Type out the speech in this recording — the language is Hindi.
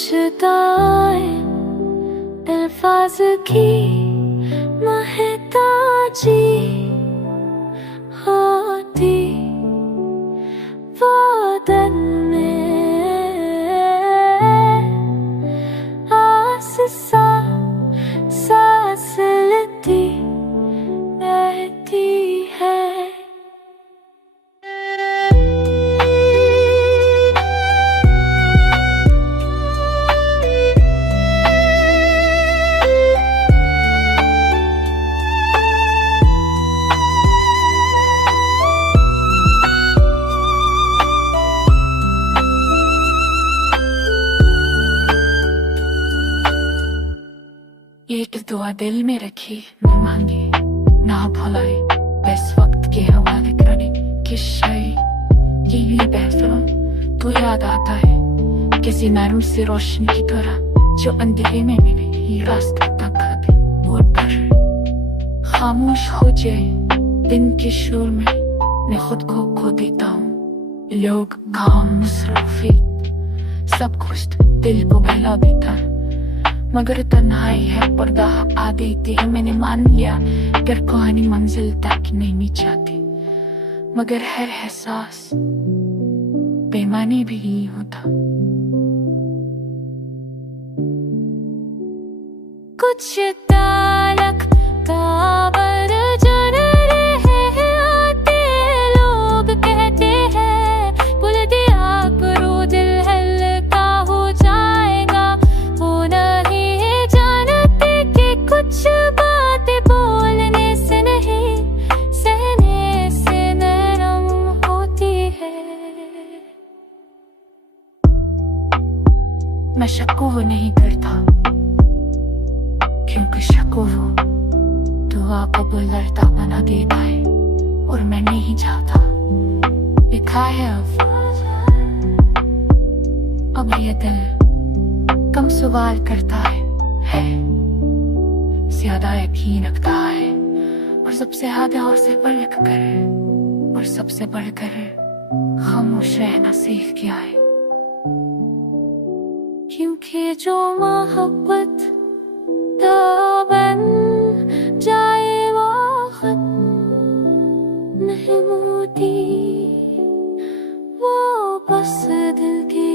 कुछ दाएं अल्फाज की महताजी होती वो दिन में आस सा सांस लेती रहती है। एक दुआ दिल में रखी न मांगे ना भुलाए, बस वक्त के हवाले करे किस शय यही बेफिल्म तू याद आता है किसी नरम से रोशनी की तरह जो अंधेरे में मेरे ही रास्ते तक आते। और पर खामोश हो जाए दिन के शोर में मैं खुद को खो देता हूँ। लोग काम मुसरफी सब कुछ दिल को बहला देता है, मगर तन्हाई है पर्दा आ देती है। मैंने मान लिया अगर कहानी मंजिल तक नहीं जाती, मगर हर एहसास बेमानी भी नहीं होता। कुछ तारक काबर जन रहे आते लोग कहते हैं भूल दिया करो दिल हल्का हो जाएगा। वो नहीं जानते कि कुछ बातें बोलने से नहीं सहने से नरम होती है। मैं शक्को नहीं करता क्योंकि शक्को दुआ को बुलरता बना देता है, और मैं नहीं चाहता लिखा है अब ये दिल कम सवाल करता है ज्यादा यकीन रखता है, और सबसे ज्यादा और से बढ़कर और सबसे बढ़कर खामोश रहना सीख गया है। क्योंकि जो मोहब्बत बन जाए वो खत नहीं मोती, वो बस दिल की